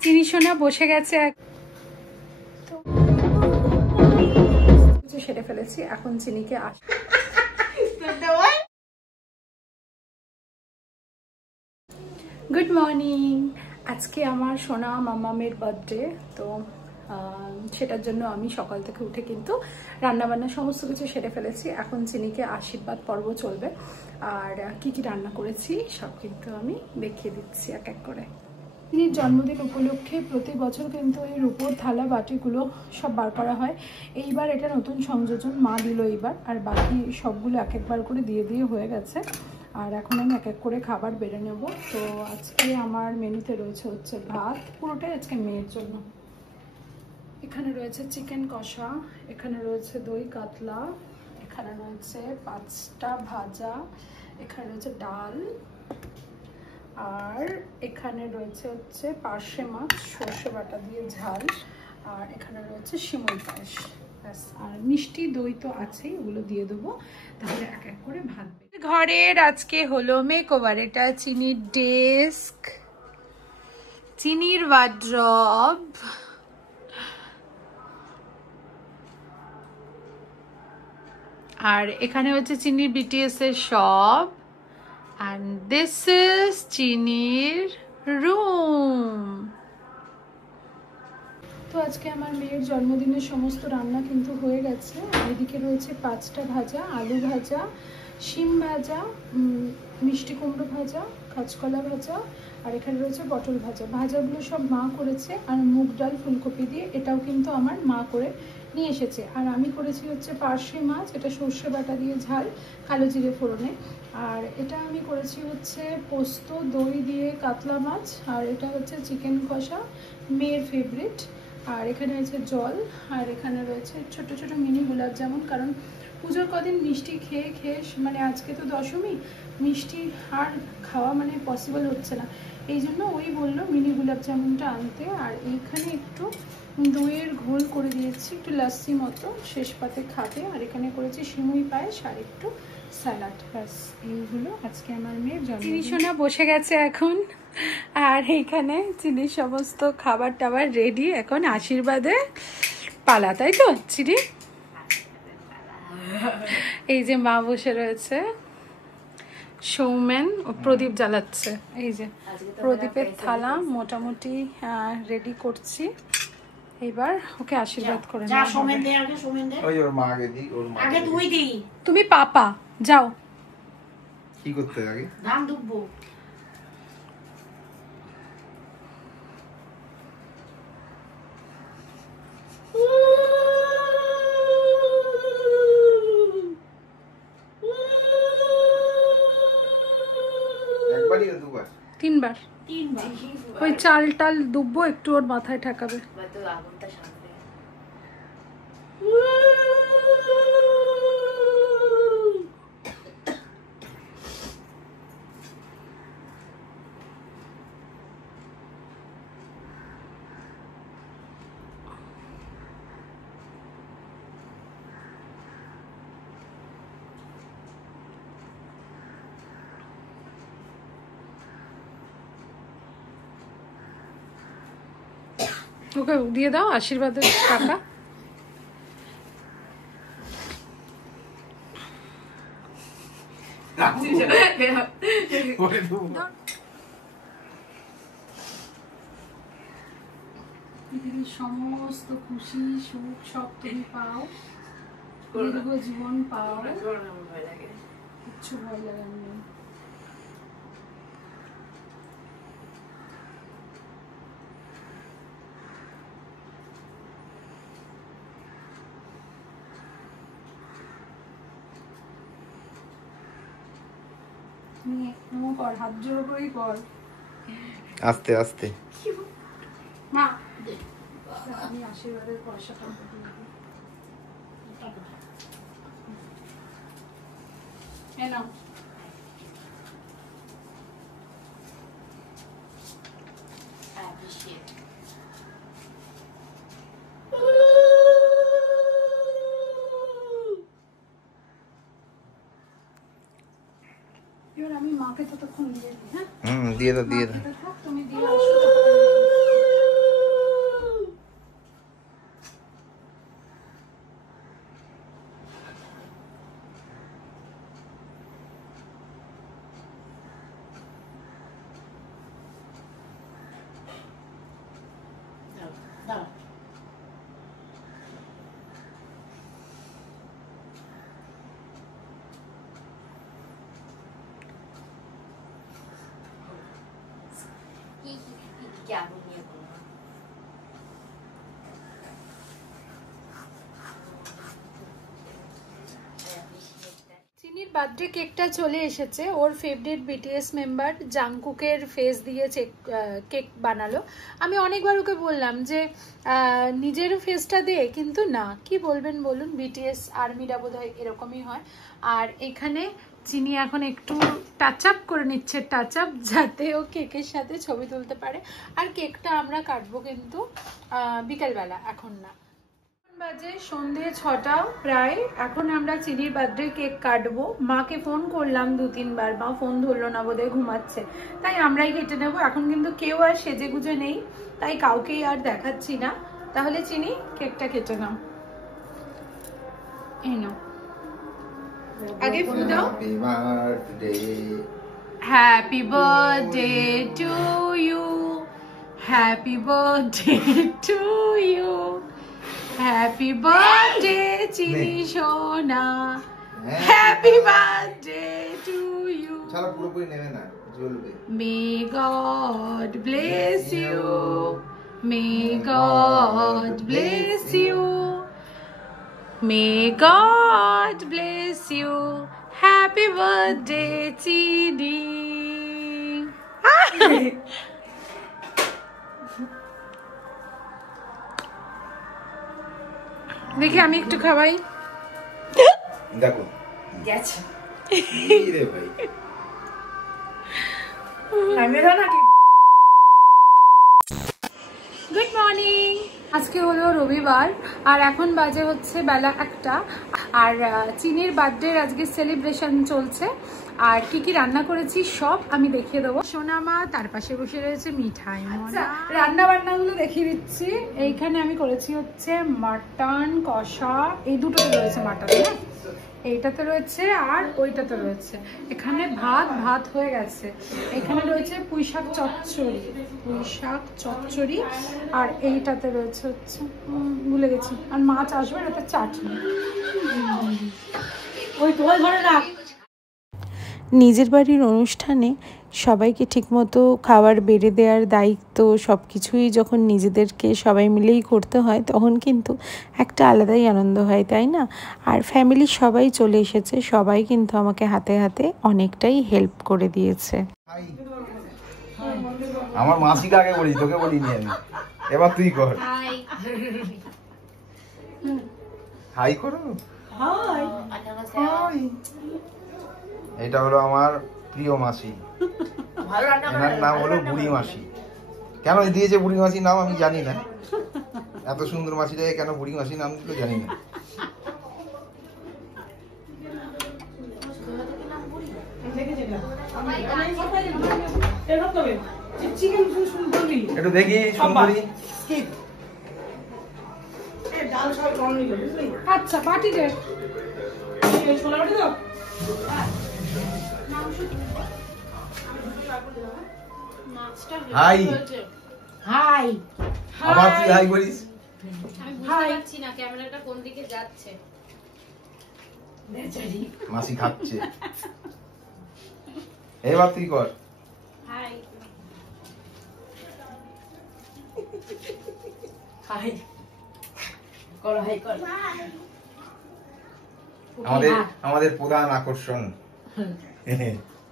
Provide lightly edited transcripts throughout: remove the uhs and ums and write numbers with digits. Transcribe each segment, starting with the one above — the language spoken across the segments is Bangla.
চিনি সোনা বসে গেছে, সেরে ফেলেছি। এখন চিনিকে গুড মর্নিং। আজকে আমার সোনা মামামের বার্থডে, তো সেটার জন্য আমি সকাল থেকে উঠে কিন্তু রান্নাবান্না সমস্ত কিছু সেরে ফেলেছি। এখন চিনিকে আশীর্বাদ পর্ব চলবে, আর কি কি রান্না করেছি সব কিন্তু আমি দেখিয়ে দিচ্ছি এক এক করে। চিনির জন্মদিন উপলক্ষে প্রতি বছর কিন্তু এই রূপোর থালা বাটিগুলো সব বার করা হয়। এইবার এটা নতুন সংযোজন মা দিল এইবার, আর বাকি সবগুলো এক একবার করে দিয়ে হয়ে গেছে। আর এখন আমি এক এক করে খাবার বেড়ে নেব। তো আজকে আমার মেনুতে রয়েছে হচ্ছে ভাত, পুরোটাই আজকে মেয়ের জন্য। এখানে রয়েছে চিকেন কষা, এখানে রয়েছে দই কাতলা, এখানে রয়েছে 5টা ভাজা, এখানে রয়েছে ডাল, আর এখানে রয়েছে হচ্ছে পার্শে মাছ সর্ষে বাটা দিয়ে ঝাল, আর এখানে রয়েছে সিমই পায়েস। আর মিষ্টি দই তো আছেই, ওগুলো দিয়ে দেবো। তাহলে এক এক করে ভাত। ঘরের আজকে হলো মেকওভার। এটা চিনির ডেস্ক, চিনির ওয়ার্ড্রব, আর এখানে হচ্ছে চিনির বিটিএস এর শপ, and this is চিনির রুম। তো আজকে আমার মেয়ের জন্মদিনের সমস্ত রান্না কিন্তু হয়ে গেছে। এদিকে রয়েছে 5টা ভাজা, আলু ভাজা, শিম ভাজা, মিষ্টি কুমড়ো ভাজা, কাঁচকলা ভাজা, আর এখানে রয়েছে পটল ভাজা। ভাজাগুলো সব মা করেছে, আর মুগ ডাল ফুলকপি দিয়ে এটাও কিন্তু আমার মা করে নিয়ে এসেছে। আর আমি করেছি হচ্ছে পার্শে মাছ, এটা সর্ষে বাটা দিয়ে ঝাল কালো জিরে ফোড়নে। আর এটা আমি করেছি হচ্ছে পোস্ত দই দিয়ে কাতলা মাছ, আর এটা হচ্ছে চিকেন কষা, মেয়ের ফেভারিট। আর এখানে আছে জল, আর এখানে রয়েছে ছোট ছোট মিনি গোলাপ জামুন। কারণ পুজোর কদিন মিষ্টি খেয়ে খেয়ে, মানে আজকে তো দশমী, মিষ্টি আর খাওয়া মানে পসিবল হচ্ছে না। এই জন্য ওই বললো মিনি গোলাপ জামুনটা আনতে। আর এইখানে একটু দইয়ের ঘোল করে দিয়েছি, একটু লাস্সি মতো শেষ পাতে খাবে। আর এখানে করেছি সিমুই পায়েস আর একটু স্যালাড। ব্যাস এইগুলো আজকে আমার মেয়ের জন্মদিন। চিনি সোনা বসে গেছে এখন, আর এইখানে চিনির সমস্ত খাবার টাবার রেডি। এখন আশীর্বাদে পালা, তাই তো চিনি? এই যে মা বসে রয়েছে, সৌমেন ও প্রদীপ জ্বালাচ্ছে। এই যে প্রদীপের থালা মোটামুটি রেডি করছি। এবার ওকে আশীর্বাদ করে নাও। তুমি পাপা যাও। কি করতে লাগে? ধান দুব্বো। একবারই না দুবার? তিনবার। ওই চাল টাল দুব্বো একটু ওর মাথায় ঠেকাবে। ওকে দিয়ে দাও আশীর্বাদের টাকা। পৃথিবীর সমস্ত খুশি সুখ সব তুমি পাও, দীর্ঘ জীবন পাও, কিচ্ছু ভয় লাগার নেই। কর, হাত জোড়ো করেই কর, আস্তে আস্তে। মা আমি আশীর্বাদের পয়সাটা নাও। এবার আমি মাকে ততক্ষণ দিয়ে দিই। হ্যাঁ দিয়ে দাও দিয়ে দাও। তুমি দিয়ে আসো। চিনির বার্থডে কেকটা চলে এসেছে। ওর ফেভারিট বিটিএস মেম্বার জাংকুকের ফেস দিয়ে কেক বানালো। আমি অনেকবার ওকে বললাম যে নিজের ফেসটা দে, কিন্তু না, কি বলবেন বলুন, বিটিএস আর্মিরা বোধহয় এরকমই হয়। আর এখানে চিনি এখন একটু টাচ আপ করে নিচ্ছে, টাচ আপ, যাতে ও কেকের সাথে ছবি তুলতে পারে। আর কেকটা আমরা কাটবো কিন্তু বিকালবেলা, এখন না। বাজে সন্ধে 6টা প্রায়। এখন আমরা চিনির বার্থডে কেক কাটবো। মাকে ফোন করলাম 2-3 বার, মা ফোন ধরলো না, বোধহয় ঘুমাচ্ছে, তাই আমরাই কেটে নেবো। এখন কিন্তু কেউ আর সেজে গুজে নেই, তাই কাউকেই আর দেখাচ্ছি না। তাহলে চিনি, কেকটা কেটে নাও। এই নাও, আগে ফু দাও। Happy birthday to you, happy birthday to you, happy birthday চিনি সোনা, হ্যাপি বার্থডে টু ইউ। চলো পুরোপুরি নেবে না, জ্বলবে। May God bless you, may God bless you, may God bless you, happy birthday চিনি। দেখি আমি একটু খাওয়াই। দেখো গেছে রে ভাই, গুড মর্নিং। আজকে হলো রবিবার আর এখন বাজে হচ্ছে বেলা 1টা। আর চিনির বার্থডের আজকে সেলিব্রেশন চলছে। আর কি কি রান্না করেছি সব আমি দেখিয়ে দেবো। সোনামা তার পাশে বসে রয়েছে মিঠাই। রান্না বান্নাগুলো দেখিয়ে দিচ্ছি। এইখানে আমি করেছি হচ্ছে মাটন কষা, এই দুটোতে রয়েছে মাটন, হ্যাঁ, এইটাতে রয়েছে আর ওইটাতে রয়েছে। এখানে ভাত হয়ে গেছে। এখানে রয়েছে পুঁইশাক চচ্চড়ি, আর এইটাতে রয়েছে হচ্ছে ভুলে গেছি, আর মাছ আসবে, এটাতে চাটনি। ওই তোমার ঘরে রাখ। নিজের বাড়ির অনুষ্ঠানে সবাইকে ঠিকমতো খাবার বেড়ে দেওয়ার দায়িত্ব সব কিছুই যখন নিজেদেরকে সবাই মিলেই করতে হয়, তখন কিন্তু একটা আলাদাই আনন্দ হয়, তাই না? আর ফ্যামিলির সবাই চলে এসেছে, সবাই কিন্তু আমাকে হাতে হাতে অনেকটাই হেল্প করে দিয়েছে। আমার মাসিকে আগে বলি, তোকে বলিনি আমি, এবার তুই কর। হাই করো। হাই। এটা হলো আমার প্রিয় মাসি, এনার নাম হলো বুড়ি মাসি। কেন দিয়েছে বুড়ি মাসির নাম আমি জানি না, এত সুন্দর মাসিটাকে কেন বুড়ি মাসি নাম দিল জানি না। একটু দেখি সুন্দরী। আচ্ছা পার্টি দে। হাই হাই, আবার তুই হাই করিস। আমি বুঝতে পারছি না ক্যামেরাটা কোন দিকে যাচ্ছে। মাসি খাচ্ছে, এবার তুই কর। হাই হাই কর, হাই কর। আমাদের প্রধান আকর্ষণ,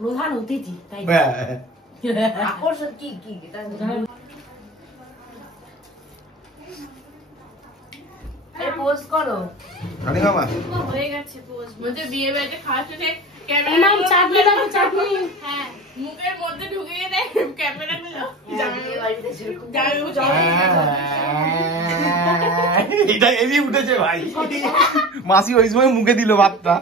প্রধান অতিথি, তাই আকর্ষণ কি কি পোস্ট করো। রানী মামা হয়ে গেছে পোজ। বলতে বিয়ে বাড়িতে খাওয়ার সাথে এমাম চাটনি দাও, চাটনি। হ্যাঁ, মুখের মধ্যে ঢুকিয়ে দেয় ক্যামেরা গুলো। এটা এমনি উঠেছে ভাই, মাসি ওই সময় মুখে দিল ভাতটা।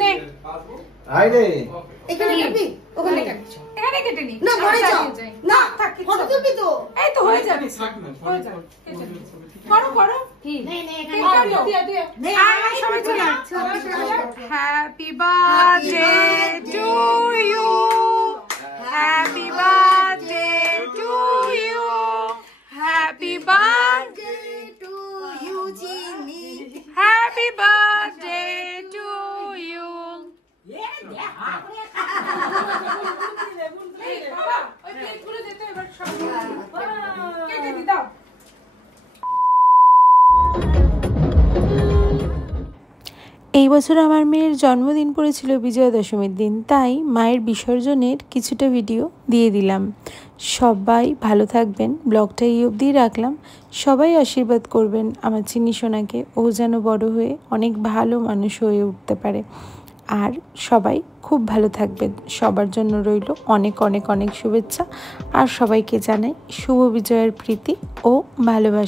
নে আই রে, এখানে কাটবি, ওখানে কাটবি। এখানে কেটে নি। না ঘরে যাও, না ফটো তুলবি তো। এই তো হয়ে যাবে, হয়ে যাবে। করো করো। নেই নেই কেক কাটো। নে, আর সবাই চলে happy birthday to you, happy birthday to you, happy birthday to you চিনি। হ্যাপি বার্থডে টু এবছর আমার মেয়ের জন্মদিন পড়েছিল বিজয়া দশমীর দিন, তাই মায়ের বিসর্জনের কিছুটা ভিডিও দিয়ে দিলাম। সবাই ভালো থাকবেন, ব্লগটা এই অবধি রাখলাম। সবাই আশীর্বাদ করবেন আমার চিনি সোনাকে, ও যেন বড় হয়ে অনেক ভালো মানুষ হয়ে উঠতে পারে। আর সবাই খুব ভালো থাকবেন, সবার জন্য রইল অনেক অনেক অনেক শুভেচ্ছা। আর সবাইকে জানাই শুভ বিজয়ের প্রীতি ও ভালোবাসা।